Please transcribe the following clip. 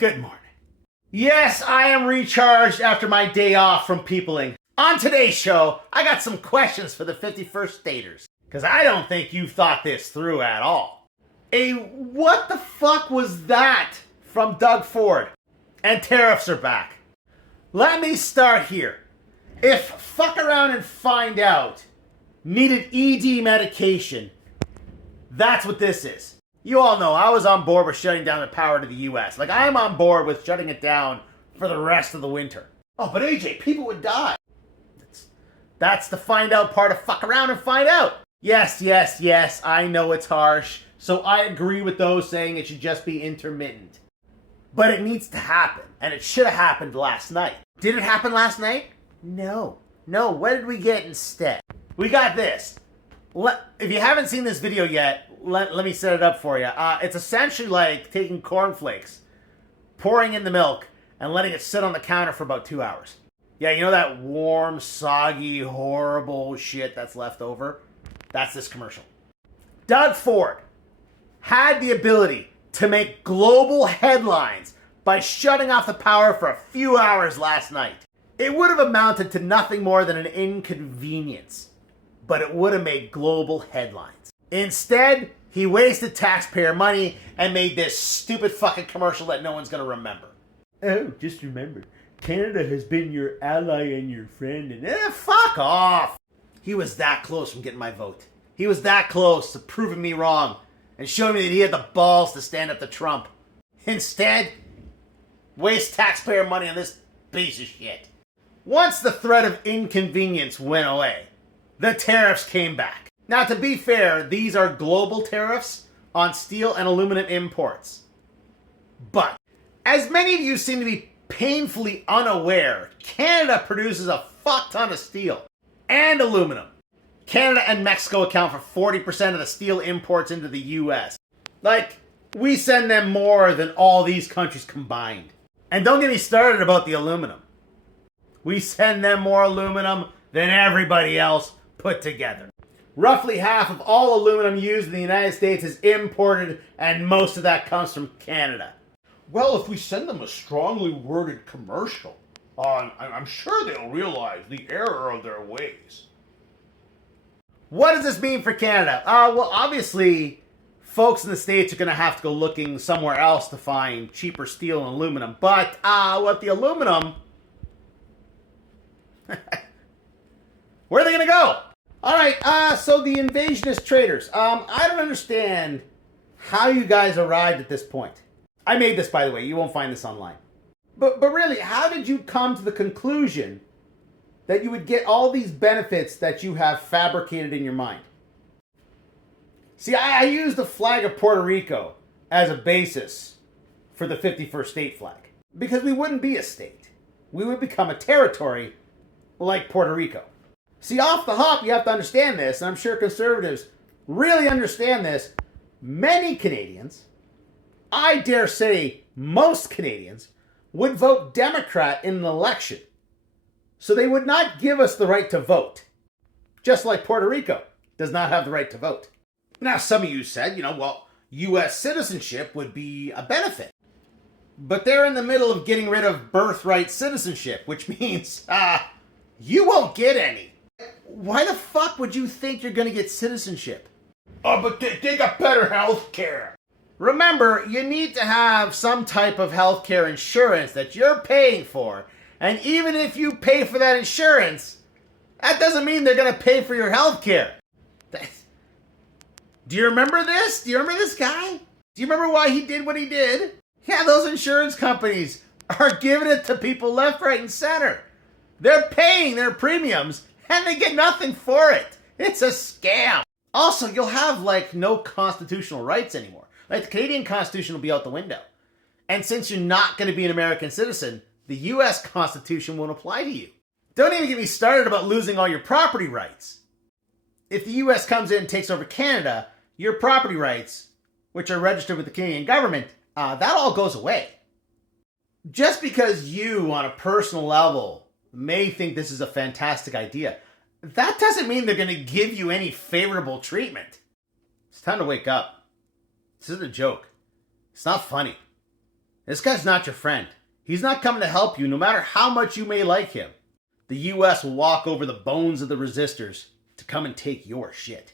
Good morning. Yes, I am recharged after my day off from peopling. On today's show, I got some questions for the 51st Staters, because I don't think you thought this through at all. A what the fuck was that from Doug Ford? And tariffs are back. Let me start here. If fuck around and find out needed ED medication, that's what this is. You all know I was on board with shutting down the power to the US. Like, I'm on board with shutting it down for the rest of the winter. Oh, but AJ, people would die. That's the find out part of fuck around and find out. Yes, I know it's harsh. So I agree with those saying it should just be intermittent. But it needs to happen. And it should have happened last night. Did it happen last night? No. What did we get instead? We got this. If you haven't seen this video yet, let me set it up for you. It's essentially like taking cornflakes, pouring in the milk, and letting it sit on the counter for about 2 hours. Yeah, you know that warm, soggy, horrible shit that's left over? That's this commercial. Doug Ford had the ability to make global headlines by shutting off the power for a few hours last night. It would have amounted to nothing more than an inconvenience, but it would have made global headlines. Instead, he wasted taxpayer money and made this stupid fucking commercial that no one's gonna remember. Oh, just remember, Canada has been your ally and your friend, and fuck off! He was that close from getting my vote. He was that close to proving me wrong and showing me that he had the balls to stand up to Trump. Instead, waste taxpayer money on this piece of shit. Once the threat of inconvenience went away, the tariffs came back. Now, to be fair, these are global tariffs on steel and aluminum imports. But, as many of you seem to be painfully unaware, Canada produces a fuck ton of steel and aluminum. Canada and Mexico account for 40% of the steel imports into the US. Like, we send them more than all these countries combined. And don't get me started about the aluminum. We send them more aluminum than everybody else put together. Roughly half of all aluminum used in the United States is imported, and most of that comes from Canada. Well, if we send them a strongly worded commercial, I'm sure they'll realize the error of their ways. What does this mean for Canada? Well, obviously, folks in the States are going to have to go looking somewhere else to find cheaper steel and aluminum. But with the aluminum, where are they going to go? All right, so the invasionist traders. I don't understand how you guys arrived at this point. I made this, by the way. You won't find this online. But really, how did you come to the conclusion that you would get all these benefits that you have fabricated in your mind? See, I used the flag of Puerto Rico as a basis for the 51st state flag. Because we wouldn't be a state. We would become a territory like Puerto Rico. See, off the hop, you have to understand this, and I'm sure conservatives really understand this. Many Canadians, I dare say most Canadians, would vote Democrat in an election. So they would not give us the right to vote. Just like Puerto Rico does not have the right to vote. Now, some of you said, U.S. citizenship would be a benefit. But they're in the middle of getting rid of birthright citizenship, which means, you won't get any. Why the fuck would you think you're going to get citizenship? Oh, but they got better health care. Remember, you need to have some type of healthcare insurance that you're paying for. And even if you pay for that insurance, that doesn't mean they're going to pay for your healthcare. Do you remember this? Do you remember this guy? Do you remember why he did what he did? Yeah, those insurance companies are giving it to people left, right, and center. They're paying their premiums, and they get nothing for it. It's a scam. Also, you'll have, no constitutional rights anymore. Like, the Canadian Constitution will be out the window. And since you're not going to be an American citizen, the U.S. Constitution won't apply to you. Don't even get me started about losing all your property rights. If the U.S. comes in and takes over Canada, your property rights, which are registered with the Canadian government, that all goes away. Just because you, on a personal level, may think this is a fantastic idea, that doesn't mean they're going to give you any favorable treatment. It's time to wake up. This isn't a joke. It's not funny. This guy's not your friend. He's not coming to help you no matter how much you may like him. The US will walk over the bones of the resistors to come and take your shit.